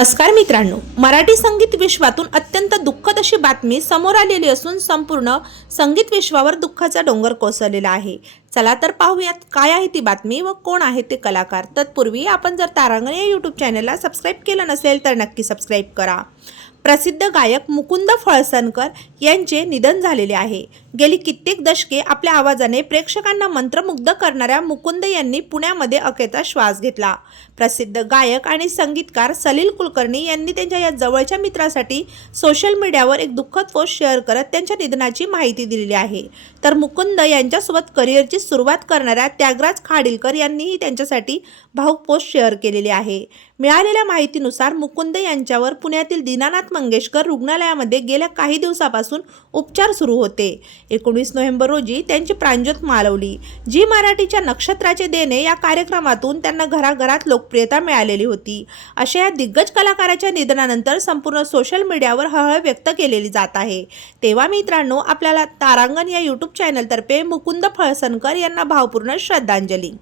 नमस्कार मित्रांनो मराठी संगीत विश्वातून अत्यंत दुःखद अशी बातमी समोर आलेली असून संपूर्ण संगीत विश्वावर दुःखाचा डोंगर कोसळलेला आहे. चला तर पाहूयात काय आहे ती बातमी व कोण आहे ते कलाकार. तत्पूर्वी आपण जर तारांगण या यूट्यूब चॅनलला सबस्क्राईब केलं नसेल तर नक्की सबस्क्राईब करा. प्रसिद्ध गायक मुकुंद फळसनकर यांचे निधन झालेले आहे. गेली कित्येक दशके आपल्या आवाजाने प्रेक्षकांना मंत्रमुग्ध करणाऱ्या मुकुंद यांनी पुण्यामध्ये अखेरचा श्वास घेतला. प्रसिद्ध गायक आणि संगीतकार सलील कुलकर्णी यांनी त्यांच्या या जवळच्या मित्रासाठी सोशल मीडियावर एक दुःखद पोस्ट शेअर करत त्यांच्या निधनाची माहिती दिलेली आहे. तर मुकुंद यांच्यासोबत करिअरची सुरुवात करणाऱ्या त्यागराज खाडीलकर यांनीही त्यांच्यासाठी भाऊक पोस्ट शेअर केलेली आहे. मिळालेल्या माहितीनुसार मुकुंद यांच्यावर पुण्यातील दीनानाथ मंगेशकर रुग्णालयामध्ये गेल्या काही दिवसापासून उपचार सुरू होते. एकोणीस नोव्हेंबर रोजी त्यांची प्रांजोत मालवली जी मराठीच्या नक्षत्राचे देणे या कार्यक्रमातून त्यांना घराघरात लोकप्रियता मिळालेली होती. अशा या दिग्गज कलाकाराच्या निधनानंतर संपूर्ण सोशल मीडियावर हळहळ व्यक्त केलेली जात आहे. तेव्हा मित्रांनो आपल्याला तारांगण या यूट्यूब चॅनलतर्फे मुकुंद फळसनकर यांना भावपूर्ण श्रद्धांजली.